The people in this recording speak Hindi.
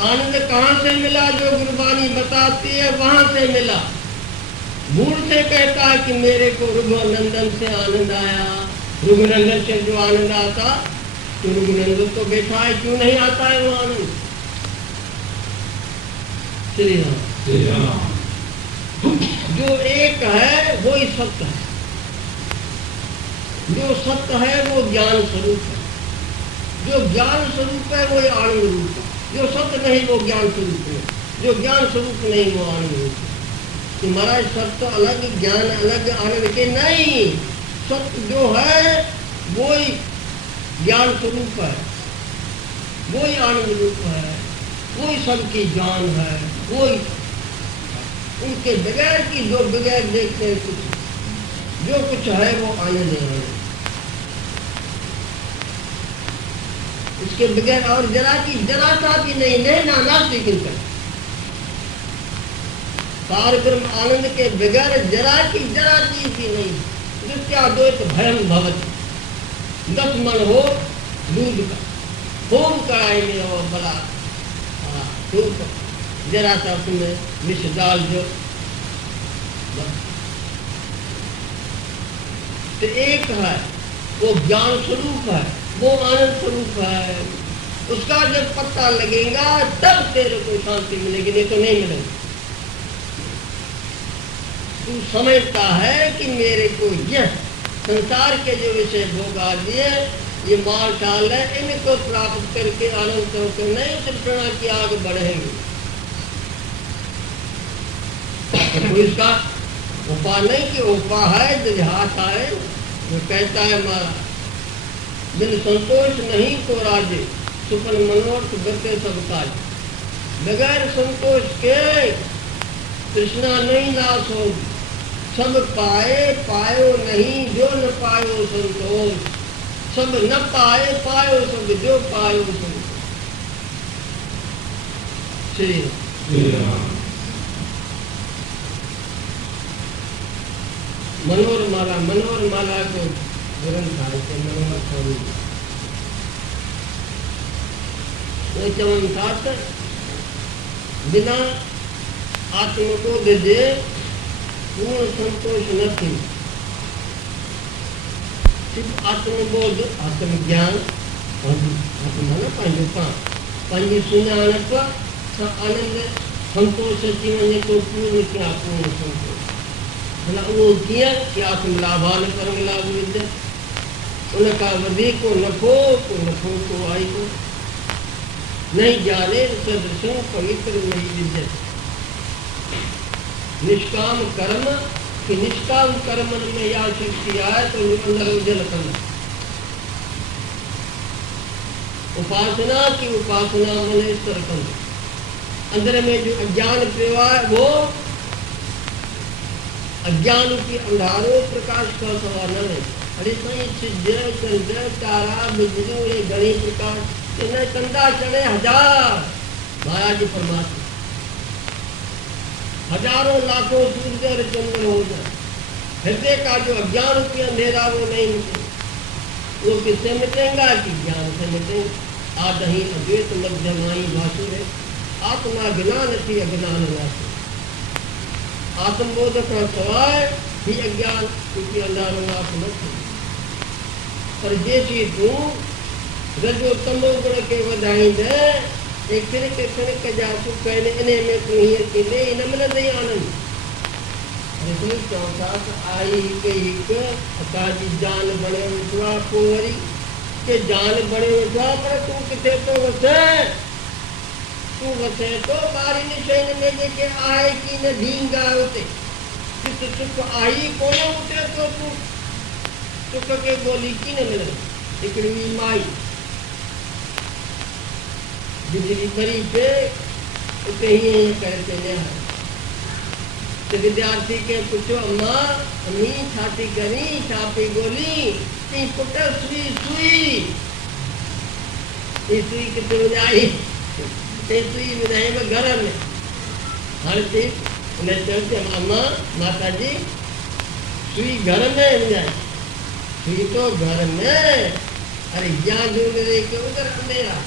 आनंद कहाँ से मिला? जो गुरबानी बताती है वहां से मिला। मूल से कहता है कि मेरे को रघुनंदन से आनंद आया। रघुनंदन से जो आनंद आता, तो रघुनंदन तो बैठा है, क्यों नहीं आता है वो आनंद? श्री राम। जो एक है वो ही सत्य है। जो सत्य है वो ज्ञान स्वरूप है। जो ज्ञान स्वरूप है वो आनंद रूप है। जो सत्य नहीं वो ज्ञान स्वरूप है। जो ज्ञान स्वरूप नहीं वो आनंद रूप है। कि महाराज सत्य अलग, ज्ञान अलग, आनंद के नहीं। सत्य जो है वो ही ज्ञान स्वरूप है, वो ही आनंद रूप है, वो ही सबकी जान है, वो ही उनके बगैर की जो बगैर देखते हैं कुछ, जो कुछ है वो आनंद है। उसके बगैर और जरा सा भी नहीं, ना नास्तिक इनका कार्यक्रम आनंद के बगैर जरा चीज भी नहीं। दृश्याद्वैत भयम भवति। 10 मन हो दूध का, खूब कड़ाई में हो बड़ा धूप, जरा सा उसमें विष डाल दो, तो एक है वो ज्ञान स्वरूप है, वो आनंद स्वरूप है। उसका जब पता लगेगा तब तेरे को शांति मिलेगी, नहीं तो नहीं मिलेगी। तू समझता है कि मेरे को यह संसार के जो विषय भोग आदि है, ये माल टाल है, इनको प्राप्त करके आनंद होकर नहीं तृष्णा की आग बढ़ेंगे। तो इसका उपाय नहीं कि उपाय है जो हाथ आए, वो कहता है हमारा बिन संतोष नहीं तो राजे, सुपन मनोरथ गते सब काज। बगैर संतोष के तृष्णा नहीं नाश होगी। सब पाए पायो नहीं, जो न पायो संतोष। सब न पाए पायो सब, जो पायो संतोष। श्री मनोरमाला को ग्रंथ है मनोरमाला बिना आत्म को दे दे पूर्ण संतोष नहीं। सिर्फ आत्मबोध, आत्मज्ञान, पंहिंजी सुञाणप सां आनंद संतोष अची वञे तो पूर्ण क्या पूर्ण संतोष। भला उहो कीअं कि आत्मलाभान परम लाभ विद्य। उनखां वधीक को नफ़ो को आई को नहीं जाने सदृशं पवित्र नहीं विद्य। निष्काम कर्म कि निष्काम कर्म में या शक्ति आए तो अंदर उजल करना। उपासना की उपासना मने सरकन। अंदर में जो अज्ञान प्रवाह है वो अज्ञान की अंधारों प्रकाश का सवाल है। अरे चंद्र तारा बिजली ये घड़ी प्रकाश इन्हें कंधा चढ़े 1000 महाराज परमात्मा, हजारों लाखों सूर्य और चंद्र हो जाए, हृदय का जो अज्ञान की अंधेरा वो नहीं मिटे। वो किससे मिटेगा? कि ज्ञान से मिटेगा। आदही अद्वैत मध्यमाई भाषु है। आत्मा ज्ञान थी अज्ञान नाश। आत्मबोध का सवाय ही अज्ञान क्योंकि अंधारों नाश न थे। पर जैसी तू रजो तमो गुण के वधाई दे एक क्षणिक जासु कहने इन्हें में तू ही अकेले नमन दई आनंद। अरे चौथा आई कही के अकाजी जान बड़े उठवा पोवरी के जान बड़े उठवा पर तू किथे तो वसे। तू वसे तो बारी निशैन में जेके आए की न धींगा होते किस सुख आई कोने उठे तो तू सुख के गोली की न मिले। इकड़ी माई बिजली परी पे उते ही करते ले। तो विद्यार्थी के पूछो अम्मा अम्मी छाती करी छापी गोली ती पुट सुई सुई सुई कितने बजाई ते सुई बजाई में घर में हर चीज उन्हें चलते अम्मा माता जी सुई घर में बजाई। सुई तो घर में। अरे ज्ञान ढूंढ रहे के उधर अंधेरा।